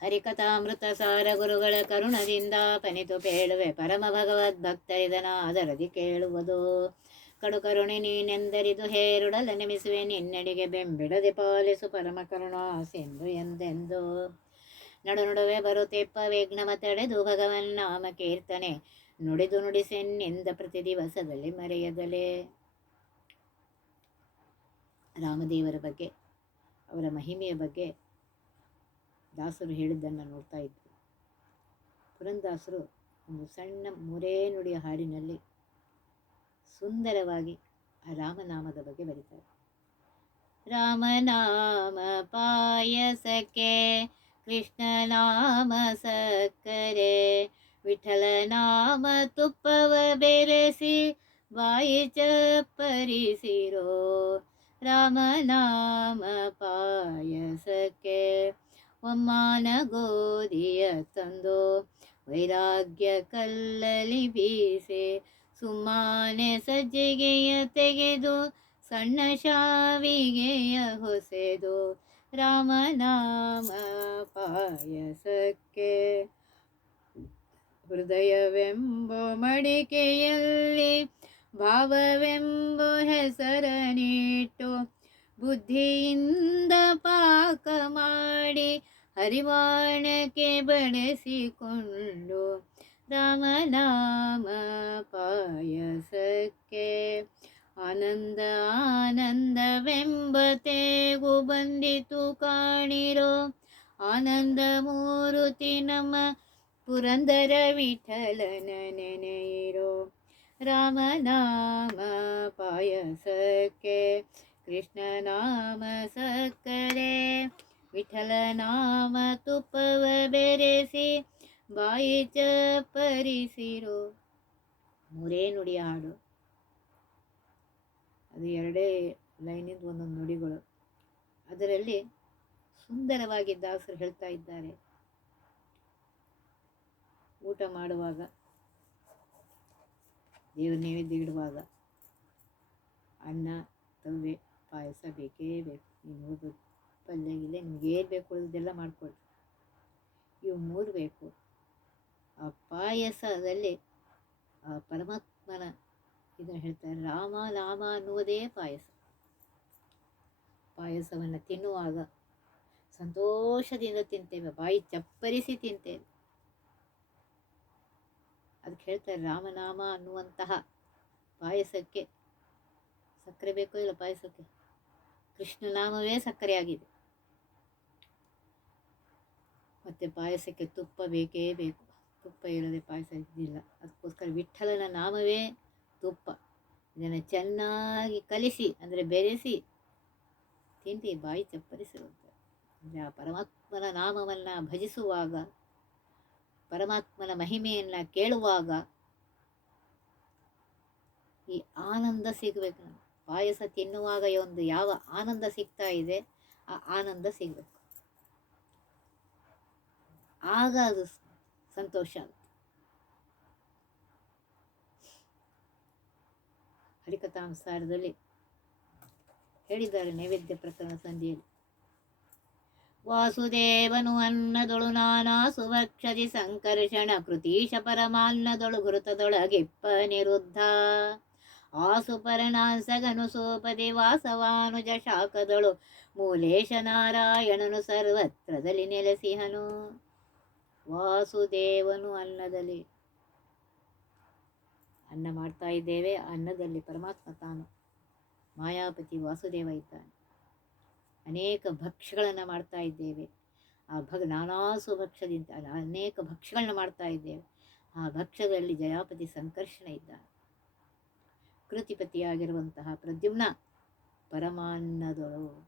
ಹರಿಕಥಾಮೃತ ಸಾರ ಗುರುಗಳ ಕರುಣದಿಂದ ಪನಿತು ಪೇಳುವೆ ಪರಮ ಭಗವದ್ ಭಕ್ತ ಇದನ ಅದರದಿ ಕೇಳುವುದು. ಕಡು ಕರುಣೆ ನೀನೆಂದರಿದು ಹೇರುಡಲ ನೆಮಿಸುವೆ, ನಿನ್ನಡಿಗೆ ಬೆಂಬಿಡದೆ ಪಾಲಿಸು ಪರಮ ಕರುಣಾ ಸಿಂಧು ಎಂದೆಂದು. ನಡು ನಡುವೆ ಬರುತ್ತೆಪ್ಪ ವಿಘ್ನವ ತಡೆದು ಭಗವನ್ ನಾಮ ಕೀರ್ತನೆ, ನುಡಿದು ನುಡಿಸೆನ್ನೆಂದ ಪ್ರತಿ ದಿವಸದಲ್ಲಿ ಮರೆಯದಲೇ. ರಾಮದೇವರ ಬಗ್ಗೆ, ಅವರ ಮಹಿಮೆಯ ಬಗ್ಗೆ ದಾಸರು ಹೇಳಿದ್ದನ್ನು ನೋಡ್ತಾ ಇದ್ವಿ. ಪುರಂದಾಸರು ಒಂದು ಸಣ್ಣ ಮೂರೇ ನುಡಿಯ ಹಾಡಿನಲ್ಲಿ ಸುಂದರವಾಗಿ ಆ ರಾಮನಾಮದ ಬಗ್ಗೆ ಬರೀತಾರೆ. ರಾಮನಾಮ ಪಾಯಸಕ್ಕೆ, ಕೃಷ್ಣನಾಮ ಸಕ್ಕರೆ, ವಿಠಲನಾಮ ತುಪ್ಪವ ಬೆರೆಸಿ, ಬಾಯಿ ಚಪ್ಪರಿಸಿರೋ ರಾಮನಾಮ ಪಾಯಸಕ್ಕೆ. ಒಮ್ಮಾನ ಗೋಧಿಯ ತಂದು, ವೈರಾಗ್ಯ ಕಲ್ಲಲಿ ಬೀಸೆ ಸುಮ್ಮನೆ ಸಜ್ಜಿಗೆಯ ತೆಗೆದು, ಸಣ್ಣ ಶಾವಿಗೆಯ ಹೊಸೆದು ರಾಮನಾಮ ಪಾಯಸಕ್ಕೆ. ಹೃದಯವೆಂಬ ಮಡಿಕೆಯಲ್ಲಿ ಭಾವವೆಂಬ ಹೆಸರನಿಟ್ಟು ಬುದ್ಧಿಯಿಂದ ಪಾಕ ಮಾಡಿ ಹರಿವಾಣಕ್ಕೆ ಬಡಿಸಿಕೊಂಡು ರಾಮನಾಮ ಪಾಯಸಕ್ಕೆ ಆನಂದ ಆನಂದವೆಂಬ ತೇಗು ಬಂದಿತು ಕಾಣಿರೋ ಆನಂದ ಮೂರುತಿ ನಮ್ಮ ಪುರಂದರ ವಿಠಲನ ನೆನೆಯಿರೋ ರಾಮನಾಮ ಪಾಯಸಕ್ಕೆ ಕೃಷ್ಣನಾಮ ಸಕ್ಕರೆ ವಿಠಲ ನಾಮ ತುಪ್ಪವ ಬೆರೆಸಿ ಬಾಯಿ ಚಪ್ಪರಿಸಿರು. ಮೂರೇ ನುಡಿ ಹಾಡು. ಅದು ಎರಡೇ ಲೈನಿಂದ ಒಂದೊಂದು ನುಡಿಗಳು. ಅದರಲ್ಲಿ ಸುಂದರವಾಗಿ ದಾಸರು ಹೇಳ್ತಾ ಇದ್ದಾರೆ. ಊಟ ಮಾಡುವಾಗ, ದೇವ್ರ ನೈವೇದ್ಯ ಇಡುವಾಗ, ಅನ್ನ, ತವ್ವೆ, ಪಾಯಸ ಬೇಕೇ ಬೇಕು. ಪಲ್ಯ ಗಿಲ್ಯ ನಿಮ್ಗೆ ಏನು ಬೇಕು ಅದೆಲ್ಲ ಮಾಡ್ಕೊಳ್ಳಿ. ಇವು ಮೂರು ಬೇಕು. ಆ ಪಾಯಸದಲ್ಲಿ ಆ ಪರಮಾತ್ಮನ ಇದನ್ನು ಹೇಳ್ತಾರೆ, ರಾಮ ರಾಮ ಅನ್ನುವುದೇ ಪಾಯಸ. ಪಾಯಸವನ್ನು ತಿನ್ನುವಾಗ ಸಂತೋಷದಿಂದ ತಿಂತೇವೆ, ಬಾಯಿ ಚಪ್ಪರಿಸಿ ತಿಂತೇವೆ. ಅದಕ್ಕೆ ಹೇಳ್ತಾರೆ ರಾಮನಾಮ ಅನ್ನುವಂತಹ ಪಾಯಸಕ್ಕೆ ಸಕ್ಕರೆ ಬೇಕೋ ಇಲ್ಲ ಪಾಯಸಕ್ಕೆ? ಕೃಷ್ಣನಾಮವೇ ಸಕ್ಕರೆ ಆಗಿದೆ. ಮತ್ತು ಪಾಯಸಕ್ಕೆ ತುಪ್ಪ ಬೇಕೇ ಬೇಕು. ತುಪ್ಪ ಇಲ್ಲದೆ ಪಾಯಸ ಇದ್ದಿಲ್ಲ. ಅದಕ್ಕೋಸ್ಕರ ವಿಠಲನ ನಾಮವೇ ತುಪ್ಪ. ಇದನ್ನು ಚೆನ್ನಾಗಿ ಕಲಿಸಿ, ಅಂದರೆ ಬೆರೆಸಿ, ತಿಂಡಿ ಬಾಯಿ ಚಪ್ಪರಿಸಿರುತ್ತೆ ಅಂದರೆ ಆ ಪರಮಾತ್ಮನ ನಾಮವನ್ನು ಭಜಿಸುವಾಗ, ಪರಮಾತ್ಮನ ಮಹಿಮೆಯನ್ನು ಕೇಳುವಾಗ ಈ ಆನಂದ ಸಿಗಬೇಕು ಪಾಯಸ ತಿನ್ನುವಾಗ ಒಂದು ಯಾವ ಆನಂದ ಸಿಗ್ತಾ ಇದೆ, ಆ ಆನಂದ ಸಿಗಬೇಕು. ಆಗ ಅದು ಸಂತೋಷ ಆಗುತ್ತೆ ಹರಿಕಥಾಂಸಾರದಲ್ಲಿ ಹೇಳಿದ್ದಾರೆ ನೈವೇದ್ಯ ಪ್ರಕರಣ ಸಂಧಿಯಲ್ಲಿ. ವಾಸುದೇವನು ಅನ್ನದೊಳು ನಾನಾ ಸುಭಕ್ಷದಿ ಸಂಕರ್ಷಣ ಕೃತೀಶ ಪರಮಾನ್ನದೊಳು ಗುರುತದೊಳಗಿಪ್ಪ ನಿರುದ್ಧ ಆಸು ಪರನಾಸಗನು ಸೋಪದಿ ವಾಸವಾನುಜ ಶಾಖದಳು ಮೂಲೇಶ ನಾರಾಯಣನು ಸರ್ವತ್ರದಲ್ಲಿ ನೆಲೆಸಿಹನು. ವಾಸುದೇವನು ಅನ್ನದಲ್ಲಿ. ಅನ್ನ ಮಾಡ್ತಾ ಇದ್ದೇವೆ, ಅನ್ನದಲ್ಲಿ ಪರಮಾತ್ಮ ತಾನು. ಮಾಯಾಪತಿ ವಾಸುದೇವ ಇದ್ದಾನೆ. ಅನೇಕ ಭಕ್ಷ್ಯಗಳನ್ನು ಮಾಡ್ತಾ ಇದ್ದೇವೆ. ಆ ಭಗ್ ನಾನಾಸು ಭಕ್ಷ್ಯದಿಂದ ಅನೇಕ ಭಕ್ಷ್ಯಗಳನ್ನ ಮಾಡ್ತಾ ಇದ್ದೇವೆ. ಆ ಭಕ್ಷ್ಯದಲ್ಲಿ ಜಯಾಪತಿ ಸಂಕರ್ಷಣ ಇದ್ದಾನೆ. ಕೃತಿಪತಿಯಾಗಿರುವಂತಹ ಪ್ರದ್ಯುಮ್ನ ಪರಮಾನ್ನದೊಳು.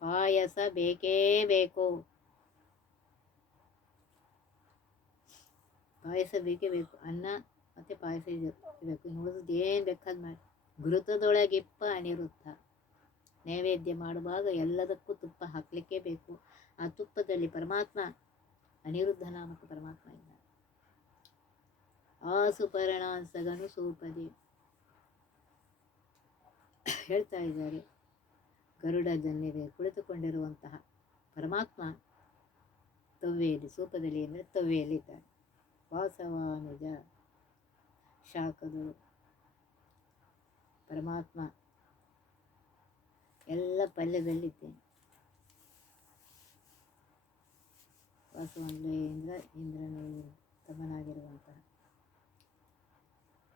ಪಾಯಸ ಬೇಕೇ ಬೇಕು. ಪಾಯಸ ಬೇಕೇ ಬೇಕು. ಅನ್ನ ಮತ್ತು ಪಾಯಸ ಇದು, ಬೇಕು. ಇನ್ನು ಏನು ಬೇಕಾದ ಮಾಡಿ. ಘೃತದೊಳಗಿಪ್ಪ ಅನಿರುದ್ಧ. ನೈವೇದ್ಯ ಮಾಡುವಾಗ ಎಲ್ಲದಕ್ಕೂ ತುಪ್ಪ ಹಾಕಲಿಕ್ಕೇ ಬೇಕು. ಆ ತುಪ್ಪದಲ್ಲಿ ಪರಮಾತ್ಮ, ಅನಿರುದ್ಧ ನಾಮಕ ಪರಮಾತ್ಮ ಇದ್ದಾನೆ. ಆ ಸುಪರ್ಣಾಸಗನು ಸೂಪದಿ. ಹೇಳ್ತಾ ಇದ್ದಾರೆ. ಗರುಡ ಜನ್ನಿದೆ ಕುಳಿತುಕೊಂಡಿರುವಂತಹ ಪರಮಾತ್ಮ ತೊವ್ವೆಯಲ್ಲಿ ಸೂಪದಲ್ಲಿ ಅಂದರೆ ತವ್ವೆಯಲ್ಲಿ ಇದ್ದಾನೆ. ವಾಸವಾನುಜ ಶಾಖಗಳು ಪರಮಾತ್ಮ ಎಲ್ಲ ಪಲ್ಯದಲ್ಲಿದ್ದೇನೆ ವಾಸವಾನುಜ ಇಂದ್ರ, ಇಂದ್ರನು ತಮ್ಮನಾಗಿರುವಂತಹ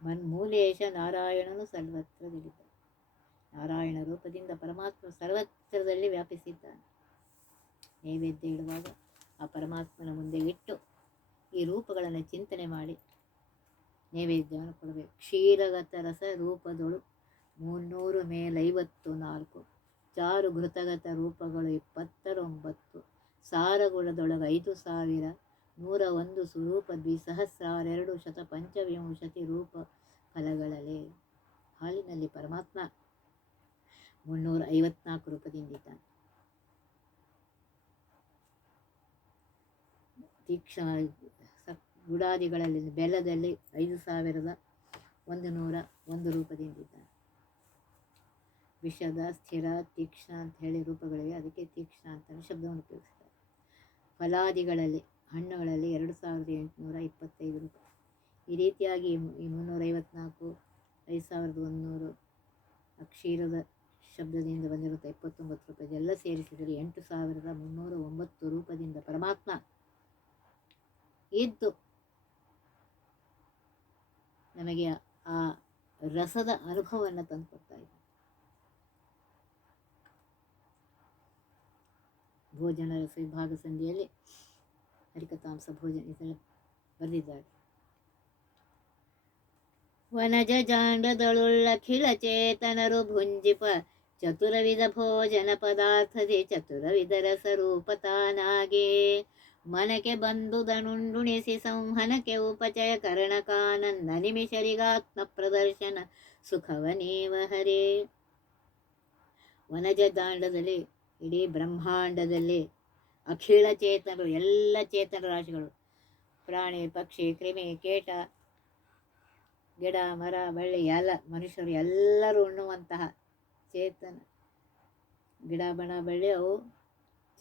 ಮನ್ಮೂಲೇಶ ನಾರಾಯಣನು ಸರ್ವತ್ರದಲ್ಲಿದ್ದ ನಾರಾಯಣ ರೂಪದಿಂದ ಪರಮಾತ್ಮ ಸರ್ವತ್ರದಲ್ಲಿ ವ್ಯಾಪಿಸಿದ್ದಾನೆ. ನೈವೇದ್ಯ ಇಡುವಾಗ ಆ ಪರಮಾತ್ಮನ ಮುಂದೆ ಇಟ್ಟು ಈ ರೂಪಗಳನ್ನು ಚಿಂತನೆ ಮಾಡಿ ನೈವೇದ್ಯವನ್ನು ಕೊಡಬೇಕು. ಕ್ಷೀರಗತ ರಸ ರೂಪದೊಳು ಮುನ್ನೂರು ಮೇಲೈವತ್ತು ನಾಲ್ಕು. ಚಾರು ಘೃತಗತ ರೂಪಗಳು ಇಪ್ಪತ್ತರೊಂಬತ್ತು ಸಾರಗುಳದೊಳಗೆ ಐದು ಸಾವಿರ. ನೂರ ಒಂದು ಸ್ವರೂಪ ದ್ವಿಸಹಸ್ರಾರೆರಡು ಶತ ಪಂಚವಿಂಶತಿ ರೂಪ ಫಲಗಳಲ್ಲಿ. ಹಾಲಿನಲ್ಲಿ ಪರಮಾತ್ಮ ಮುನ್ನೂರ ಐವತ್ನಾಲ್ಕು ರೂಪದಿಂದಿದ್ದಾನೆ. ತೀಕ್ಷ್ಣವಾಗಿ ಗುಡಾದಿಗಳಲ್ಲಿ ಬೆಲ್ಲದಲ್ಲಿ ಐದು ಸಾವಿರದ ಒಂದು ನೂರ ಒಂದು ರೂಪದಿಂದಿದ್ದಾನೆ. ವಿಷದ ಸ್ಥಿರ ತೀಕ್ಷ್ಣ ಅಂತ ಹೇಳಿ ರೂಪಗಳಿವೆ. ಅದಕ್ಕೆ ತೀಕ್ಷ್ಣ ಅಂತ ಶಬ್ದವನ್ನು ಉಪಯೋಗಿಸ್ತಾರೆ. ಫಲಾದಿಗಳಲ್ಲಿ, ಹಣ್ಣುಗಳಲ್ಲಿ ಎರಡು ಸಾವಿರದ ಎಂಟುನೂರ ಇಪ್ಪತ್ತೈದು ರೂಪಾಯಿ ಈ ರೀತಿಯಾಗಿ ಈ ಮುನ್ನೂರೈವತ್ನಾಲ್ಕು ಐದು ಸಾವಿರದ ಒಂದುನೂರು ಅಕ್ಷೀರದ ಶಬ್ದದಿಂದ ಬಂದಿರುವಂಥ ಇಪ್ಪತ್ತೊಂಬತ್ತು ರೂಪಾಯಿ ಎಲ್ಲ ಸೇರಿಸಿದರೆ ಎಂಟು ಸಾವಿರದ ಮುನ್ನೂರ ಒಂಬತ್ತು ರೂಪದಿಂದ ಪರಮಾತ್ಮ ಇದ್ದು ನಮಗೆ ಆ ರಸದ ಅನುಭವವನ್ನು ತಂದುಕೊಡ್ತಾ ಇದೆ. ಭೋಜನ ರಸ ವಿಭಾಗ ಸಂಧಿಯಲ್ಲಿ ಹರಿಕಥಾಂಸ ಭೋಜನ ಇದೆಲ್ಲ ಬರೆದಿದ್ದಾರೆ. ವನಜ ಜಾಂಡದಳುಳ್ಳ ಖಿಳ ಚೇತನರು ಭುಂಜಿಪ ಚತುರವಿಧ ಭೋಜನ ಪದಾರ್ಥದೆ ಚತುರವಿಧ ರಸರೂಪ ಮನಕ್ಕೆ ಬಂದುದನುಂಡುಣಿಸಿ ಸಂಹನಕ್ಕೆ ಉಪಚಯ ಕರಣಕಾನಂದ ನಿಮಿಷರಿಗಾತ್ಮ ಪ್ರದರ್ಶನ. ಸುಖವನೇವ ಹರೇ. ವನಜ ದಾಂಡದಲ್ಲಿ, ಇಡೀ ಬ್ರಹ್ಮಾಂಡದಲ್ಲಿ ಅಖಿಳ ಚೇತನರು, ಎಲ್ಲ ಚೇತನ ರಾಶಿಗಳು, ಪ್ರಾಣಿ, ಪಕ್ಷಿ, ಕ್ರಿಮಿ, ಕೇಟ, ಗಿಡ, ಮರ, ಬಳ್ಳಿ, ಎಲ್ಲ ಮನುಷ್ಯರು ಎಲ್ಲರೂ ಉಣ್ಣುವಂತಹ ಚೇತನ. ಗಿಡ ಬಣ ಬಳ್ಳಿ, ಅವು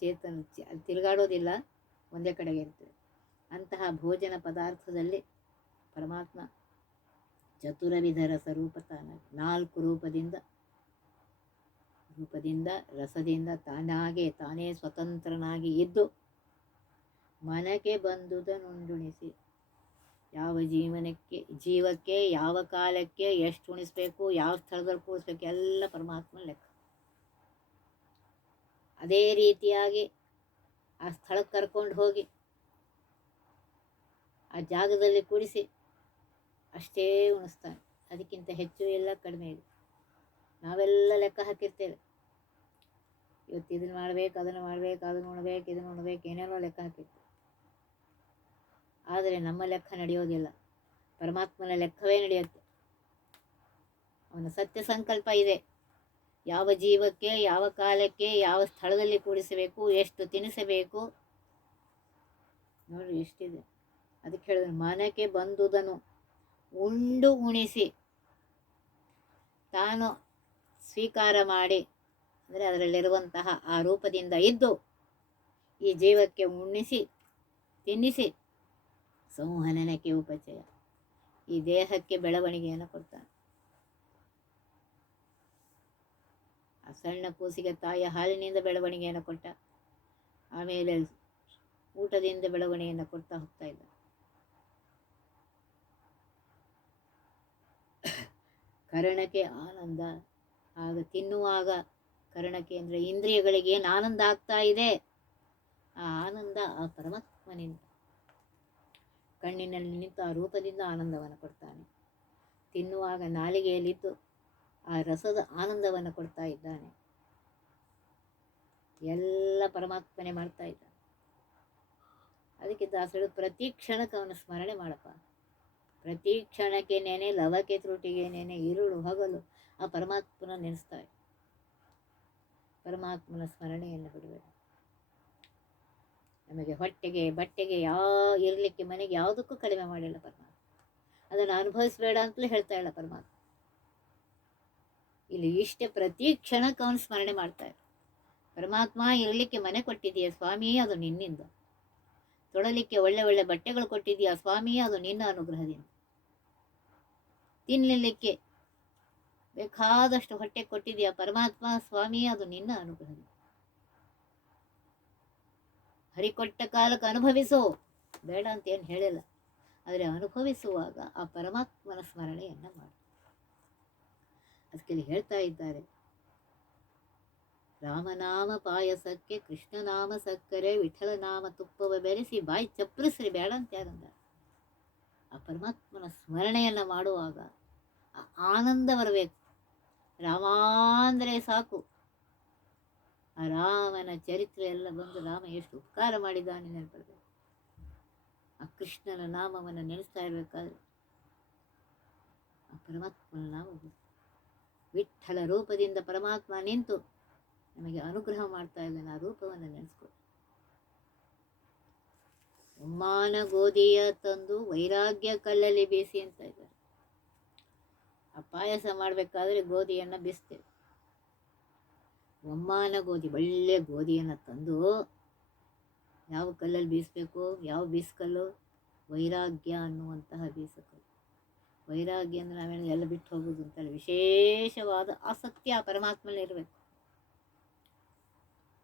ಚೇತನ. ತಿರುಗಾಡೋದಿಲ್ಲ. ಒಂದೇ ಕಡೆಗೆ ಇರ್ತದೆ. ಅಂತಹ ಭೋಜನ ಪದಾರ್ಥದಲ್ಲಿ ಪರಮಾತ್ಮ ಚತುರವಿಧ ರಸರೂಪ ತಾನ ನಾಲ್ಕು ರೂಪದಿಂದ ರೂಪದಿಂದ, ರಸದಿಂದ ತಾನಾಗೆ ತಾನೇ ಸ್ವತಂತ್ರನಾಗಿ ಇದ್ದು ಮನಕ್ಕೆ ಬಂದುದನ್ನುಂಡುಣಿಸಿ ಯಾವ ಜೀವನಕ್ಕೆ, ಜೀವಕ್ಕೆ, ಯಾವ ಕಾಲಕ್ಕೆ ಎಷ್ಟು ಉಣಿಸ್ಬೇಕು ಯಾವ ಸ್ಥಳದಲ್ಲಿ ಕೂಡಿಸ್ಬೇಕು ಎಲ್ಲ ಪರಮಾತ್ಮ ಲೆಕ್ಕ. ಅದೇ ರೀತಿಯಾಗಿ ಆ ಸ್ಥಳಕ್ಕೆ ಕರ್ಕೊಂಡು ಹೋಗಿ ಆ ಜಾಗದಲ್ಲಿ ಕೂಡಿಸಿ ಅಷ್ಟೇ ಉಣಿಸ್ತಾನೆ. ಅದಕ್ಕಿಂತ ಹೆಚ್ಚು ಇಲ್ಲ ಕಡಿಮೆ ಇಲ್ಲ. ನಾವೆಲ್ಲ ಲೆಕ್ಕ ಹಾಕಿರ್ತೇವೆ. ಇವತ್ತು ಇದನ್ನು ಮಾಡ್ಬೇಕು ಅದನ್ನು ಮಾಡ್ಬೇಕು ಅದನ್ನು ಉಣ್ಬೇಕು ಇದನ್ನು ಉಣ್ಬೇಕು, ಏನೇನೋ ಲೆಕ್ಕ ಹಾಕಿರ್ತೇವೆ. ಆದರೆ ನಮ್ಮ ಲೆಕ್ಕ ನಡೆಯೋದಿಲ್ಲ. ಪರಮಾತ್ಮನ ಲೆಕ್ಕವೇ ನಡೆಯುತ್ತೆ. ಅವನ ಸತ್ಯ ಸಂಕಲ್ಪ ಇದೆ. ಯಾವ ಜೀವಕ್ಕೆ, ಯಾವ ಕಾಲಕ್ಕೆ, ಯಾವ ಸ್ಥಳದಲ್ಲಿ ಕೂಡಿಸಬೇಕು, ಎಷ್ಟು ತಿನ್ನಿಸಬೇಕು ನೋಡಿ ಎಷ್ಟಿದೆ. ಅದಕ್ಕೆ ಹೇಳಿದ್ರೆ, ಮನಕ್ಕೆ ಬಂದುದನು. ಉಂಡು ಉಣಿಸಿ ತಾನು ಸ್ವೀಕಾರ ಮಾಡಿ, ಅಂದರೆ ಅದರಲ್ಲಿರುವಂತಹ ಆ ರೂಪದಿಂದ ಇದ್ದು, ಈ ಜೀವಕ್ಕೆ ಉಣ್ಣಿಸಿ, ತಿನ್ನಿಸಿ, ಸಂವಹನಕ್ಕೆ ಉಪಚಯ. ಈ ದೇಹಕ್ಕೆ ಬೆಳವಣಿಗೆಯನ್ನು ಕೊಡ್ತಾನೆ. ಆ ಸಣ್ಣ ಕೂಸಿಗೆ ತಾಯಿಯ ಹಾಲಿನಿಂದ ಬೆಳವಣಿಗೆಯನ್ನು ಕೊಟ್ಟ. ಆಮೇಲೆ ಊಟದಿಂದ ಬೆಳವಣಿಗೆಯನ್ನು ಕೊಡ್ತಾ ಹೋಗ್ತಾ ಇದ್ದ. ಕರಣಕ್ಕೆ ಆನಂದ. ಆಗ ತಿನ್ನುವಾಗ ಕರಣಕ್ಕೆ ಅಂದರೆ ಇಂದ್ರಿಯಗಳಿಗೆ ಏನು ಆನಂದ ಆಗ್ತಾ ಇದೆ? ಆ ಆನಂದ ಆ ಪರಮಾತ್ಮನಿಂದ. ಕಣ್ಣಿನಲ್ಲಿ ನಿಂತು ಆ ರೂಪದಿಂದ ಆನಂದವನ್ನು ಕೊಡ್ತಾನೆ. ತಿನ್ನುವಾಗ ನಾಲಿಗೆಯಲ್ಲಿದ್ದು ಆ ರಸದ ಆನಂದವನ್ನು ಕೊಡ್ತಾ ಇದ್ದಾನೆ. ಎಲ್ಲ ಪರಮಾತ್ಮನೇ ಮಾಡ್ತಾ ಇದ್ದಾನೆ. ಅದಕ್ಕೆ ದಾಸರು ಪ್ರತಿ ಕ್ಷಣಕ್ಕೆ ಅವನು ಸ್ಮರಣೆ ಮಾಡಪ್ಪ. ಪ್ರತಿ ಕ್ಷಣಕ್ಕೆ ನೆನೆ, ಲವಕ್ಕೆ ತ್ರುಟಿಗೆ ನೆನೆ, ಇರುಳು, ಹಗಲು ಆ ಪರಮಾತ್ಮನ ನೆನೆಸ್ತಾ ಪರಮಾತ್ಮನ ಸ್ಮರಣೆಯನ್ನು ಬಿಡಬೇಡ ನಮಗೆ ಹೊಟ್ಟೆಗೆ, ಬಟ್ಟೆಗೆ ಯಾವ ಇರಲಿಕ್ಕೆ ಮನೆಗೆ ಯಾವುದಕ್ಕೂ ಕಡಿಮೆ ಮಾಡಿಲ್ಲ ಪರಮಾತ್ಮ. ಅದನ್ನು ಅನುಭವಿಸಬೇಡ ಅಂತಲೇ ಹೇಳ್ತಾ ಇಲ್ಲ ಪರಮಾತ್ಮ. ಇಲ್ಲಿ ಇಷ್ಟೇ ಪ್ರತಿ ಕ್ಷಣಕ್ಕೆ ಅವನು ಸ್ಮರಣೆ ಮಾಡ್ತಾರೆ ಪರಮಾತ್ಮ, ಇರಲಿಕ್ಕೆ ಮನೆ ಕೊಟ್ಟಿದೆಯಾ ಸ್ವಾಮಿ? ಅದು ನಿನ್ನಿಂದ. ತೊಡಲಿಕ್ಕೆ ಒಳ್ಳೆ ಒಳ್ಳೆ ಬಟ್ಟೆಗಳು ಕೊಟ್ಟಿದೆಯಾ ಸ್ವಾಮಿ? ಅದು ನಿನ್ನ ಅನುಗ್ರಹದಿಂದ. ತಿನ್ನಲಿಕ್ಕೆ ಬೇಕಾದಷ್ಟು ಹೊಟ್ಟೆ ಕೊಟ್ಟಿದೆಯಾ ಪರಮಾತ್ಮ? ಸ್ವಾಮಿ, ಅದು ನಿನ್ನ ಅನುಗ್ರಹದಿಂದ. ಹರಿಕೊಟ್ಟ ಕಾಲಕ್ಕೆ ಅನುಭವಿಸೋ. ಬೇಡ ಅಂತ ಏನು ಹೇಳಿಲ್ಲ. ಆದರೆ ಅನುಭವಿಸುವಾಗ ಆ ಪರಮಾತ್ಮನ ಸ್ಮರಣೆಯನ್ನು ಮಾಡು. ಅದಕ್ಕೆ ಹೇಳ್ತಾ ಇದ್ದಾರೆ. ರಾಮನಾಮ ಪಾಯಸಕ್ಕೆ ಕೃಷ್ಣನಾಮ ಸಕ್ಕರೆ, ವಿಠಲನಾಮ ತುಪ್ಪವ ಬೆರೆಸಿ ಬಾಯಿ ಚಪ್ಪರಿಸ್ರಿ, ಬೇಡ ಅಂತ ಯಾರಂದ? ಆ ಪರಮಾತ್ಮನ ಸ್ಮರಣೆಯನ್ನು ಮಾಡುವಾಗ ಆನಂದ ಬರಬೇಕು. ರಾಮ ಅಂದರೆ ಸಾಕು. ಆ ರಾಮನ ಚರಿತ್ರೆ ಎಲ್ಲ ಬಂದು ರಾಮ ಎಷ್ಟು ಉಪಕಾರ ಮಾಡಿದ್ದಾನೆ ನೆನಪಡ್ಬೇಕು ಆ ಕೃಷ್ಣನ ನಾಮವನ್ನು ನೆನೆಸ್ತಾ ಇರಬೇಕಾದ್ರೆ ಆ ಪರಮಾತ್ಮನ ನಾಮ. ವಿಠ್ಠಲ ರೂಪದಿಂದ ಪರಮಾತ್ಮ ನಿಂತು ನಮಗೆ ಅನುಗ್ರಹ ಮಾಡ್ತಾ ಇದ್ದಾನೆ, ಆ ರೂಪವನ್ನು ನೆನೆಸ್ಕೊ ಉಮ್ಮಾನ ಗೋಧಿಯ ತಂದು ವೈರಾಗ್ಯ ಕಲ್ಲಲ್ಲಿ ಬೀಸಿ ಅಂತ ಇದ್ದಾರೆ. ಆ ಪಾಯಸ ಮಾಡಬೇಕಾದ್ರೆ ಗೋಧಿಯನ್ನು ಬೀಸ್ತೇವೆ. ಒಮ್ಮಾನ ಗೋಧಿ, ಒಳ್ಳೆ ಗೋಧಿಯನ್ನು ತಂದು ಯಾವ ಕಲ್ಲಲ್ಲಿ ಬೀಸಬೇಕು, ಯಾವ ಬೀಸ್ಕಲ್ಲು? ವೈರಾಗ್ಯ ಅನ್ನುವಂತಹ ಬೀಸಕಲ್ಲು. ವೈರಾಗ್ಯ ಅಂದರೆ ನಾವೇನು ಎಲ್ಲ ಬಿಟ್ಟು ಹೋಗೋದು ಅಂತೇಳಿ ವಿಶೇಷವಾದ ಆಸಕ್ತಿ ಆ ಪರಮಾತ್ಮನಲ್ಲಿ ಇರಬೇಕು.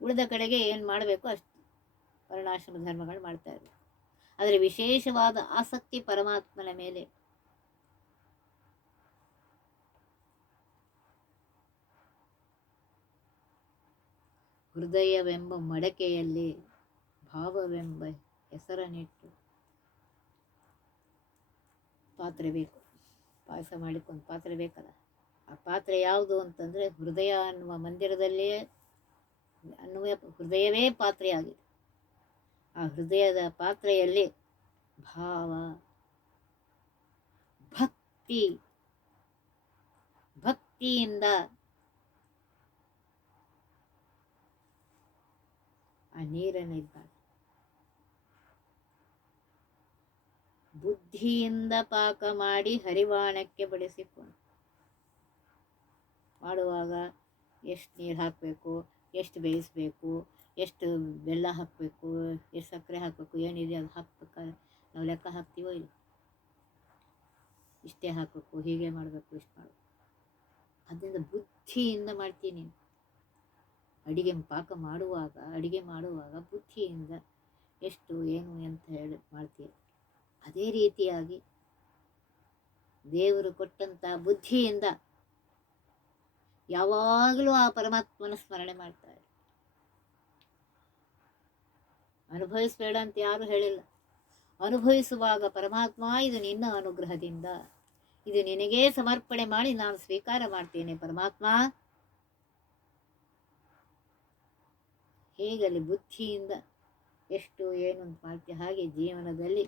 ಉಳಿದ ಕಡೆಗೆ ಏನು ಮಾಡಬೇಕು ಅಷ್ಟು ವರ್ಣಾಶ್ರಮ ಧರ್ಮಗಳು ಮಾಡ್ತಾ ಇರಬೇಕು. ಆದರೆ ವಿಶೇಷವಾದ ಆಸಕ್ತಿ ಪರಮಾತ್ಮನ ಮೇಲೆ ಹೃದಯವೆಂಬ ಮಡಕೆಯಲ್ಲಿ ಭಾವವೆಂಬ ಹೆಸರನ್ನಿಟ್ಟು ಪಾತ್ರೆ ಬೇಕು. ಪಾಯಸ ಮಾಡಲಿಕ್ಕೆ ಒಂದು ಪಾತ್ರೆ ಬೇಕಲ್ಲ. ಆ ಪಾತ್ರೆ ಯಾವುದು ಅಂತಂದರೆ ಹೃದಯ ಅನ್ನುವ ಮಂದಿರದಲ್ಲಿಯೇ ಅನ್ನುವ ಹೃದಯವೇ ಪಾತ್ರೆಯಾಗಿದೆ ಆ ಹೃದಯದ ಪಾತ್ರೆಯಲ್ಲಿ ಭಾವ, ಭಕ್ತಿ, ಭಕ್ತಿಯಿಂದ ಆ ನೀರನ್ನು ಇದು ಬುದ್ಧಿಯಿಂದ ಪಾಕ ಮಾಡಿ ಹರಿವಾಣಕ್ಕೆ ಬಡಿಸಿಕೊಂಡು ಮಾಡುವಾಗ ಎಷ್ಟು ನೀರು ಹಾಕಬೇಕು, ಎಷ್ಟು ಬೇಯಿಸಬೇಕು, ಎಷ್ಟು ಬೆಲ್ಲ ಹಾಕಬೇಕು, ಎಷ್ಟು ಸಕ್ಕರೆ ಹಾಕಬೇಕು, ಏನಿದೆ ಅದು ಹಾಕ್ಬೇಕಾದ್ರೆ ನಾವು ಲೆಕ್ಕ ಹಾಕ್ತೀವೋ ಇಲ್ಲ? ಇಷ್ಟೇ ಹಾಕಬೇಕು, ಹೀಗೆ ಮಾಡಬೇಕು, ಇಷ್ಟು ಮಾಡಬೇಕು. ಅದರಿಂದ ಬುದ್ಧಿಯಿಂದ ಮಾಡ್ತೀನಿ ಅಡಿಗೆ ಪಾಕ ಮಾಡುವಾಗ, ಅಡಿಗೆ ಮಾಡುವಾಗ ಬುದ್ಧಿಯಿಂದ ಎಷ್ಟು, ಏನು ಅಂತ ಹೇಳಿ ಮಾಡ್ತೀವಿ ಅದೇ ರೀತಿಯಾಗಿ ದೇವರು ಕೊಟ್ಟಂಥ ಬುದ್ಧಿಯಿಂದ ಯಾವಾಗಲೂ ಆ ಪರಮಾತ್ಮನ ಸ್ಮರಣೆ ಮಾಡ್ತಾರೆ. ಅನುಭವಿಸಬೇಡ ಅಂತ ಯಾರು ಹೇಳಿಲ್ಲ. ಅನುಭವಿಸುವಾಗ ಪರಮಾತ್ಮ ಇದು ನಿನ್ನ ಅನುಗ್ರಹದಿಂದ, ಇದು ನಿನಗೇ ಸಮರ್ಪಣೆ ಮಾಡಿ ನಾನು ಸ್ವೀಕಾರ ಮಾಡ್ತೇನೆ ಪರಮಾತ್ಮ. ಹೇಗಲ್ಲಿ ಬುದ್ಧಿಯಿಂದ ಎಷ್ಟು ಏನು ಅಂತ ಮಾಡ್ತೀಯ ಹಾಗೆ ಜೀವನದಲ್ಲಿ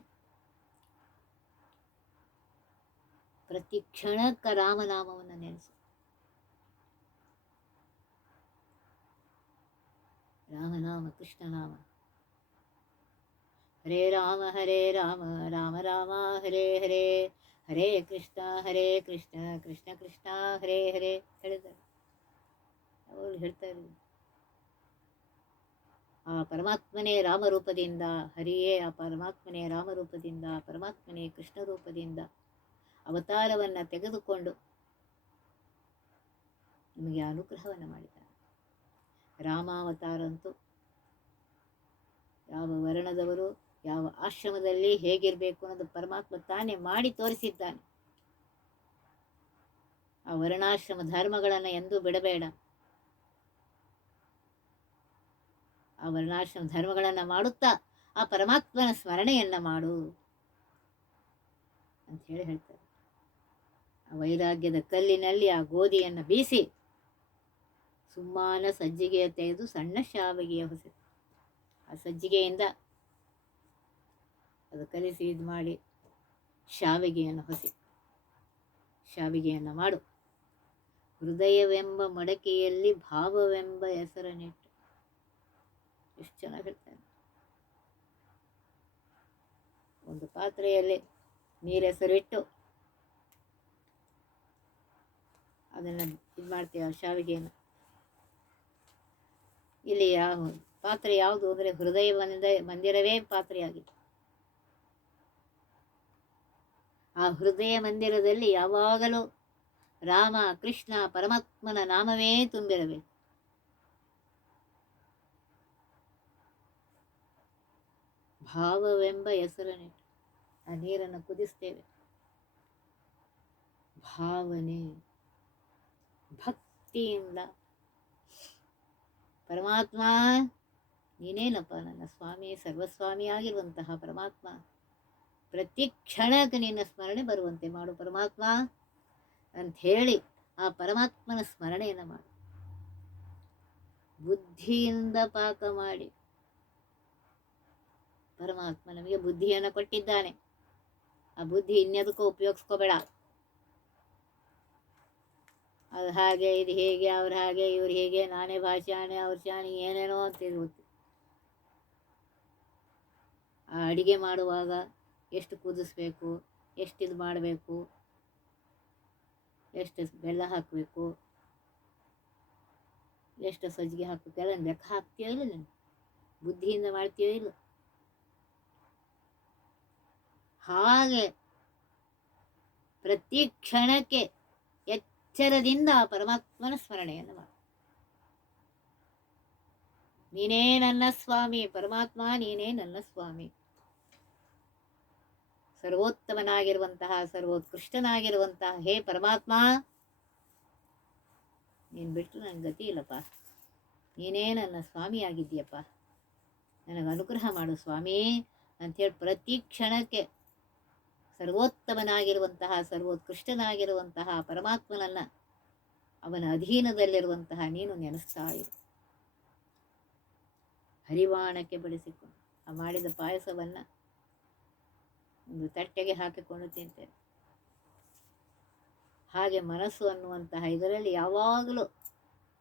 ಪ್ರತಿ ಕ್ಷಣಕ್ಕ ರಾಮನಾಮವನ್ನು ನೆನೆಸು. ರಾಮನಾಮ, ಕೃಷ್ಣನಾಮ. ಹರೇ ರಾಮ ಹರೇ ರಾಮ ರಾಮ ರಾಮ, ಹರೇ ಹರೇ. ಹರೇ ಕೃಷ್ಣ ಹರೇ ಕೃಷ್ಣ ಕೃಷ್ಣ ಕೃಷ್ಣ, ಹರೇ ಹರೇ ಹೇಳಿದ್ದಾರೆ. ಅವರು ಹೇಳ್ತಾ ಇರೋದು. ಆ ಪರಮಾತ್ಮನೇ ರಾಮರೂಪದಿಂದ, ಹರಿಯೇ ಆ ಪರಮಾತ್ಮನೇ ರಾಮರೂಪದಿಂದ, ಪರಮಾತ್ಮನೇ ಕೃಷ್ಣ ರೂಪದಿಂದ ಅವತಾರವನ್ನು ತೆಗೆದುಕೊಂಡು ನಿಮಗೆ ಅನುಗ್ರಹವನ್ನು ಮಾಡಿದ್ದಾರೆ. ರಾಮಾವತಾರ ಅಂತೂ ಯಾವ ವರ್ಣದವರು ಯಾವ ಆಶ್ರಮದಲ್ಲಿ ಹೇಗಿರಬೇಕು ಅನ್ನೋದು ಪರಮಾತ್ಮ ತಾನೇ ಮಾಡಿ ತೋರಿಸಿದ್ದಾನೆ. ಆ ವರ್ಣಾಶ್ರಮ ಧರ್ಮಗಳನ್ನು ಎಂದೂ ಬಿಡಬೇಡ. ಆ ವರ್ಣಾಶ್ರಮ ಧರ್ಮಗಳನ್ನು ಮಾಡುತ್ತಾ ಆ ಪರಮಾತ್ಮನ ಸ್ಮರಣೆಯನ್ನು ಮಾಡು ಅಂತ ಹೇಳಿ ಹೇಳ್ತಾರೆ. ವೈರಾಗ್ಯದ ಕಲ್ಲಿನಲ್ಲಿ ಆ ಗೋಧಿಯನ್ನು ಬೀಸಿ ಸುಮ್ಮಾನ ಸಜ್ಜಿಗೆಯ ತೆಗೆದು ಸಣ್ಣ ಶಾವಿಗೆಯ ಹೊಸೆ, ಆ ಸಜ್ಜಿಗೆಯಿಂದ ಅದು ಕಲಿಸಿ ಇದು ಮಾಡಿ ಶಾವಿಗೆಯನ್ನು ಹೊಸಿ, ಶಾವಿಗೆಯನ್ನು ಮಾಡು. ಹೃದಯವೆಂಬ ಮಡಕೆಯಲ್ಲಿ ಭಾವವೆಂಬ ಹೆಸರನ್ನಿಟ್ಟು. ಎಷ್ಟು ಚೆನ್ನಾಗಿ ಒಂದು ಪಾತ್ರೆಯಲ್ಲಿ ನೀರೆಸರಿಟ್ಟು ಅದನ್ನು ಇದು ಮಾಡ್ತೀವಿ ಶಾವಿಗೆಯನ್ನು. ಇಲ್ಲಿ ಯಾವ ಪಾತ್ರೆ ಯಾವುದು ಅಂದರೆ ಹೃದಯ ಮಂದ ಮಂದಿರವೇ ಪಾತ್ರೆಯಾಗಿದೆ. ಆ ಹೃದಯ ಮಂದಿರದಲ್ಲಿ ಯಾವಾಗಲೂ ರಾಮ, ಕೃಷ್ಣ, ಪರಮಾತ್ಮನ ನಾಮವೇ ತುಂಬಿರಬೇಕು. ಭಾವವೆಂಬ ಹೆಸರನ್ನಿಟ್ಟು ಆ ನೀರನ್ನು ಕುದಿಸ್ತೇವೆ. ಭಾವನೆ. ಭಕ್ತಿಯಿಂದ. ಪರಮಾತ್ಮ, ನೀನೇನಪ್ಪ ನನ್ನ ಸ್ವಾಮಿ ಸರ್ವಸ್ವಾಮಿಯಾಗಿರುವಂತಹ ಪರಮಾತ್ಮ. ಪ್ರತಿ ಕ್ಷಣಕ್ಕೆ ನಿನ್ನ ಸ್ಮರಣೆ ಬರುವಂತೆ ಮಾಡು ಪರಮಾತ್ಮ. ಅಂತ ಹೇಳಿ ಆ ಪರಮಾತ್ಮನ ಸ್ಮರಣೆಯನ್ನು ಮಾಡು. ಬುದ್ಧಿಯಿಂದ ಪಾಕ ಮಾಡಿ. ಪರಮಾತ್ಮ ನಮಗೆ ಬುದ್ಧಿಯನ್ನು ಕೊಟ್ಟಿದ್ದಾನೆ. ಆ ಬುದ್ಧಿ ಇನ್ಯದಕ್ಕೂ ಉಪಯೋಗಿಸ್ಕೋಬೇಡ. ಅದು ಹಾಗೆ, ಇದು ಹೇಗೆ, ಅವ್ರು ಹಾಗೆ, ಇವ್ರು ಹೇಗೆ, ನಾನೇ ಭಾಷಾಣೆ, ಅವ್ರ ಶಾಣೆ, ಏನೇನೋ ಅಂತ ಇರುತ್ತೆ ಆ ಅಡಿಗೆ ಮಾಡುವಾಗ ಎಷ್ಟು ಕುದಿಸ್ಬೇಕು, ಎಷ್ಟು ಇದು ಮಾಡಬೇಕು, ಎಷ್ಟು ಬೆಲ್ಲ ಹಾಕಬೇಕು, ಎಷ್ಟು ಸಜ್ಜಿಗೆ ಹಾಕಬೇಕು, ಎಲ್ಲ ಲೆಕ್ಕ ಹಾಕ್ತೀಯೋ ಇಲ್ಲ ಬುದ್ಧಿಯಿಂದ ಮಾಡ್ತೀಯೋ ಇಲ್ಲ? ಹಾಗೆ ಪ್ರತಿ ಕ್ಷಣಕ್ಕೆ ಎಚ್ಚರದಿಂದ ಪರಮಾತ್ಮನ ಸ್ಮರಣೆಯನ್ನು ಮಾಡು ನೀನೇ ನನ್ನ ಸ್ವಾಮಿ, ಪರಮಾತ್ಮ ನೀನೇ ನನ್ನ ಸ್ವಾಮಿ. ಸರ್ವೋತ್ತಮನಾಗಿರುವಂತಹ, ಸರ್ವೋತ್ಕೃಷ್ಟನಾಗಿರುವಂತಹ, ಹೇ ಪರಮಾತ್ಮ! ನೀನು ಬಿಟ್ಟು ನನ್ನ ಗತಿ ಇಲ್ಲಪ್ಪ. ನೀನೇ ನನ್ನ ಸ್ವಾಮಿ ಆಗಿದ್ದೀಯಪ್ಪ ನನಗೆ ಅನುಗ್ರಹ ಮಾಡು ಸ್ವಾಮಿ. ಅಂಥೇಳಿ ಪ್ರತಿ ಕ್ಷಣಕ್ಕೆ ಸರ್ವೋತ್ತಮನಾಗಿರುವಂತಹ, ಸರ್ವೋತ್ಕೃಷ್ಟನಾಗಿರುವಂತಹ, ಪರಮಾತ್ಮನನ್ನ ಅವನ ಅಧೀನದಲ್ಲಿರುವಂತಹ ನೀನು ನೆನೆಸ್ತಾ ಇರು. ಹರಿವಾಣಕ್ಕೆ ಬಡಿಸಿಕೊಂಡು ಆ ಮಾಡಿದ ಪಾಯಸವನ್ನು ಒಂದು ತಟ್ಟೆಗೆ ಹಾಕಿಕೊಂಡು ತಿಂತೇನೆ. ಹಾಗೆ ಮನಸ್ಸು ಅನ್ನುವಂತಹ ಇದರಲ್ಲಿ ಯಾವಾಗಲೂ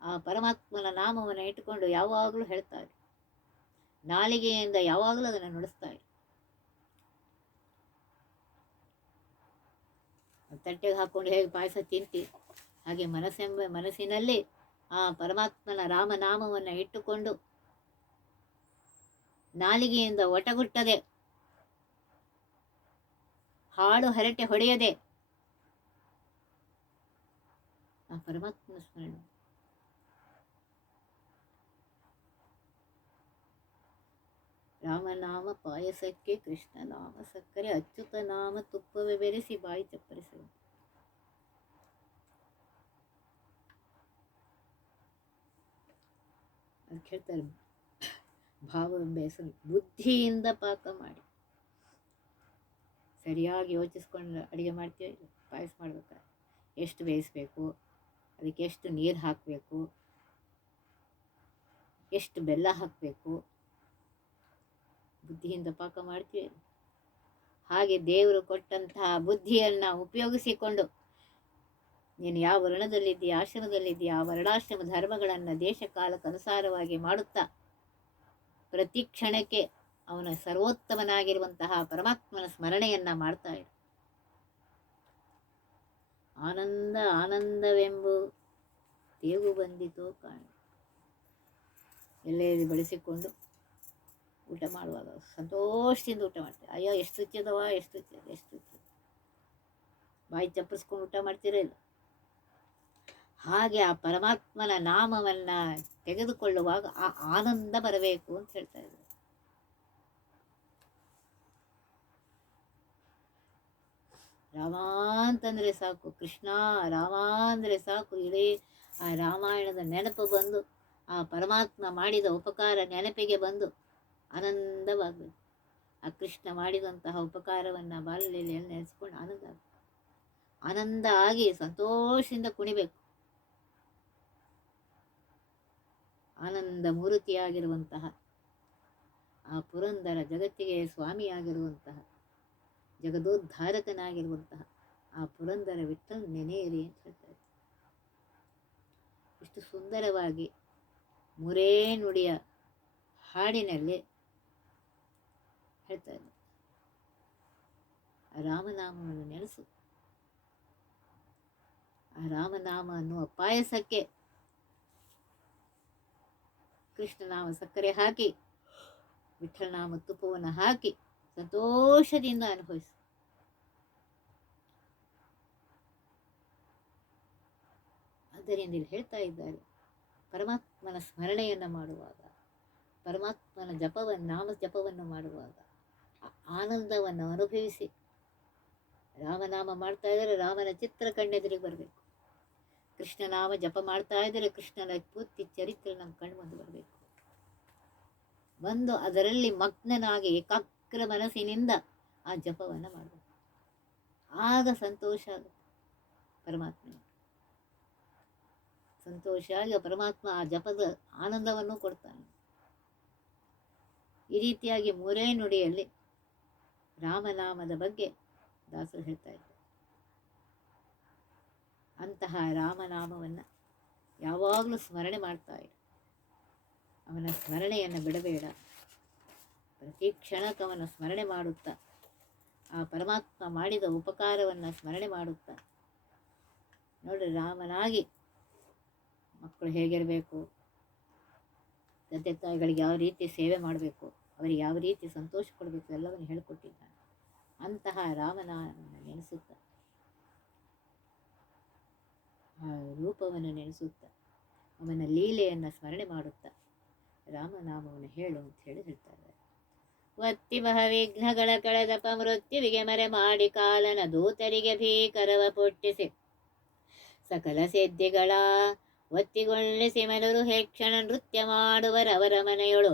ಆ ಪರಮಾತ್ಮನ ನಾಮವನ್ನು ಇಟ್ಟುಕೊಂಡು ಯಾವಾಗಲೂ ಹೇಳ್ತಾರೆ ನಾಲಿಗೆಯಿಂದ ಯಾವಾಗಲೂ ಅದನ್ನು ನುಡಿಸ್ತಾ ಇರು ತಟ್ಟೆಗೆ ಹಾಕ್ಕೊಂಡು ಹೇಗೆ ಪಾಯಸ ತಿಂತಿ ಹಾಗೆ ಮನಸ್ಸೆಂಬ ಮನಸ್ಸಿನಲ್ಲಿ ಆ ಪರಮಾತ್ಮನ ರಾಮನಾಮವನ್ನು ಇಟ್ಟುಕೊಂಡು ನಾಲಿಗೆಯಿಂದ ಒಟಗುಟ್ಟದೆ ಹಾಡು ಹರಟೆ ಹೊಡೆಯದೆ ಆ ಪರಮಾತ್ಮನ ಸ್ಮರಣೆ ರಾಮನಾಮ ಪಾಯಸಕ್ಕೆ ಕೃಷ್ಣನಾಮ ಸಕ್ಕರೆ ಅಚ್ಯುತ ನಾಮ ತುಪ್ಪವೇ ಬೆರೆಸಿ ಬಾಯಿ ಚಪ್ಪರಿಸುವ ಅದಕ್ಕೆ ಹೇಳ್ತಾರೆ ಭಾವ ಬುದ್ಧಿಯಿಂದ ಪಾಕ ಮಾಡಿ ಸರಿಯಾಗಿ ಯೋಚಿಸ್ಕೊಂಡು ಅಡುಗೆ ಮಾಡ್ತೀವಿ ಪಾಯಸ ಮಾಡ್ಬೇಕಾದ್ರೆ ಎಷ್ಟು ಬೇಯಿಸ್ಬೇಕು ಅದಕ್ಕೆ ಎಷ್ಟು ನೀರು ಹಾಕಬೇಕು ಎಷ್ಟು ಬೆಲ್ಲ ಹಾಕಬೇಕು ಬುದ್ಧಿಯಿಂದ ಪಾಕ ಮಾಡ್ತೀವಿ. ಹಾಗೆ ದೇವರು ಕೊಟ್ಟಂತಹ ಬುದ್ಧಿಯನ್ನು ಉಪಯೋಗಿಸಿಕೊಂಡು ನೀನು ಯಾವ ವರ್ಣದಲ್ಲಿದ್ದೀಯ ಆಶ್ರಮದಲ್ಲಿದ್ದೀಯ, ಆ ವರ್ಣಾಶ್ರಮ ಧರ್ಮಗಳನ್ನು ದೇಶ ಕಾಲಕ್ಕನುಸಾರವಾಗಿ ಮಾಡುತ್ತಾ, ಪ್ರತಿ ಕ್ಷಣಕ್ಕೆ ಅವನ ಸರ್ವೋತ್ತಮನಾಗಿರುವಂತಹ ಪರಮಾತ್ಮನ ಸ್ಮರಣೆಯನ್ನ ಮಾಡ್ತಾ ಇರು. ಆನಂದ, ಆನಂದವೆಂಬು ತೇಗು ಬಂದಿತು ಕಾಣ. ಎಲ್ಲೆಲ್ಲಿ ಬಳಸಿಕೊಂಡು ಊಟ ಮಾಡುವಾಗ ಸಂತೋಷದಿಂದ ಊಟ ಮಾಡ್ತೀವಿ. ಅಯ್ಯೋ, ಎಷ್ಟು ರುಚಿದವ ಎಷ್ಟು ರುಚಿ ಎಷ್ಟು ರುಚಿ ಬಾಯಿ ಚಪ್ಪರಿಸ್ಕೊಂಡು ಊಟ ಮಾಡ್ತೀರಾ ಇಲ್ಲ? ಹಾಗೆ ಆ ಪರಮಾತ್ಮನ ನಾಮವನ್ನ ತೆಗೆದುಕೊಳ್ಳುವಾಗ ಆ ಆನಂದ ಬರಬೇಕು ಅಂತ ಹೇಳ್ತಾ ಇದ್ದಾರೆ. ರಾಮ ಅಂತಂದ್ರೆ ಸಾಕು ಕೃಷ್ಣ, ರಾಮ ಅಂದರೆ ಸಾಕು ಇಡೀ ಆ ರಾಮಾಯಣದ ನೆನಪು ಬಂದು ಆ ಪರಮಾತ್ಮ ಮಾಡಿದ ಉಪಕಾರ ನೆನಪಿಗೆ ಬಂದು ಆನಂದವಾಗಬೇಕು ಆ ಕೃಷ್ಣ ಮಾಡಿದಂತಹ ಉಪಕಾರವನ್ನು ಬಾಲ್ಯದಲ್ಲಿ ನೆನೆಸ್ಕೊಂಡು ಆನಂದ ಆನಂದ ಆಗಿ ಸಂತೋಷದಿಂದ ಕುಣಿಬೇಕು. ಆನಂದ ಮೂರ್ತಿಯಾಗಿರುವಂತಹ, ಆ ಪುರಂದರ ಜಗತ್ತಿಗೆ ಸ್ವಾಮಿಯಾಗಿರುವಂತಹ, ಜಗದೋದ್ಧಾರಕನಾಗಿರುವಂತಹ, ಆ ಪುರಂದರ ವಿಠಲ್ ನೆನೆಯಿರಿ ಅಂತ ಹೇಳ್ತಾರೆ. ಇಷ್ಟು ಸುಂದರವಾಗಿ ಮುರೇ ನುಡಿಯ ಹಾಡಿನಲ್ಲಿ ಹೇಳ್ತಾ ಇದ್ದ ರಾಮನಾಮವನ್ನು ನೆನೆಸು. ಆ ರಾಮನಾಮ ಅನ್ನುವ ಪಾಯಸಕ್ಕೆ ಕೃಷ್ಣನಾಮ ಸಕ್ಕರೆ ಹಾಕಿ, ವಿಠಲನಾಮ ತುಪ್ಪವನ್ನು ಹಾಕಿ, ಸಂತೋಷದಿಂದ ಅನುಭವಿಸು. ಆದ್ದರಿಂದ ಇಲ್ಲಿ ಹೇಳ್ತಾ ಇದ್ದಾರೆ, ಪರಮಾತ್ಮನ ಸ್ಮರಣೆಯನ್ನು ಮಾಡುವಾಗ, ಪರಮಾತ್ಮನ ಜಪವನ್ನು ನಾಮ ಜಪವನ್ನು ಮಾಡುವಾಗ ಆನಂದವನ್ನು ಅನುಭವಿಸಿ ರಾಮನಾಮ ಮಾಡ್ತಾ ಇದ್ದರೆ ರಾಮನ ಚಿತ್ರ ಕಣ್ಣೆದುರಿಗೆ ಬರಬೇಕು. ಕೃಷ್ಣನಾಮ ಜಪ ಮಾಡ್ತಾ ಇದ್ದರೆ ಕೃಷ್ಣನ ಪೂರ್ತಿ ಚರಿತ್ರೆ ನಮ್ಮ ಕಣ್ಣು ಮುಂದೆ ಬರಬೇಕು. ಬಂದು ಅದರಲ್ಲಿ ಮಗ್ನನಾಗಿ ಏಕಾಗ್ರ ಮನಸ್ಸಿನಿಂದ ಆ ಜಪವನ್ನು ಮಾಡಬೇಕು. ಆಗ ಸಂತೋಷ ಆಗುತ್ತೆ ಪರಮಾತ್ಮ ಸಂತೋಷ ಆಗಿ ಪರಮಾತ್ಮ ಆ ಜಪದ ಆನಂದವನ್ನು ಕೊಡ್ತಾನೆ. ಈ ರೀತಿಯಾಗಿ ಮೂರೇ ನುಡಿಯಲ್ಲಿ ರಾಮನಾಮದ ಬಗ್ಗೆ ದಾಸರು ಹೇಳ್ತಾ ಇದ್ದಾರೆ ಅಂತಹ ರಾಮನಾಮವನ್ನು ಯಾವಾಗಲೂ ಸ್ಮರಣೆ ಮಾಡ್ತಾ ಇರು. ಅವನ ಸ್ಮರಣೆಯನ್ನು ಬಿಡಬೇಡ. ಪ್ರತಿ ಕ್ಷಣಕ್ಕವನ ಸ್ಮರಣೆ ಮಾಡುತ್ತಾ. ಆ ಪರಮಾತ್ಮ ಮಾಡಿದ ಉಪಕಾರವನ್ನು ಸ್ಮರಣೆ ಮಾಡುತ್ತಾ. ನೋಡಿ ರಾಮನಾಗಿ ಮಕ್ಕಳು ಹೇಗಿರಬೇಕು? ತಂದೆ ತಾಯಿಗಳಿಗೆ ಯಾವ ರೀತಿ ಸೇವೆ ಮಾಡಬೇಕು? ಅವರಿಗೆ ಯಾವ ರೀತಿ ಸಂತೋಷ ಕೊಡಬೇಕು ಎಲ್ಲವನ್ನು ಹೇಳಿಕೊಟ್ಟಿದ್ದಾನೆ. ಅಂತಹ ರಾಮನ ನೆನೆಸುತ್ತ. ರೂಪವನ್ನು ನೆನೆಸುತ್ತ. ಅವನ ಲೀಲೆಯನ್ನು ಸ್ಮರಣೆ ಮಾಡುತ್ತಾ. ರಾಮನಾಮವನ್ನು ಹೇಳು ಅಂತ ಹೇಳಿ ಹೇಳ್ತಾರೆ. ಒತ್ತಿ ಬಹ ವಿಘ್ನಗಳ ಕಳೆದಪ ಮೃತ್ಯುವಿಗೆ ಮರೆ ಮಾಡಿ ಕಾಲನ ದೂತರಿಗೆ ಭೀಕರವ ಪೊಟ್ಟಿಸಿ. ಸಕಲ ಸಿದ್ಧಿಗಳ ಒತ್ತಿಗೊಳ್ಳಿಸಿ ಮನರು ಹೇಕ್ಷಣ ನೃತ್ಯ ಮಾಡುವರವರ ಮನೆಯೊಳು.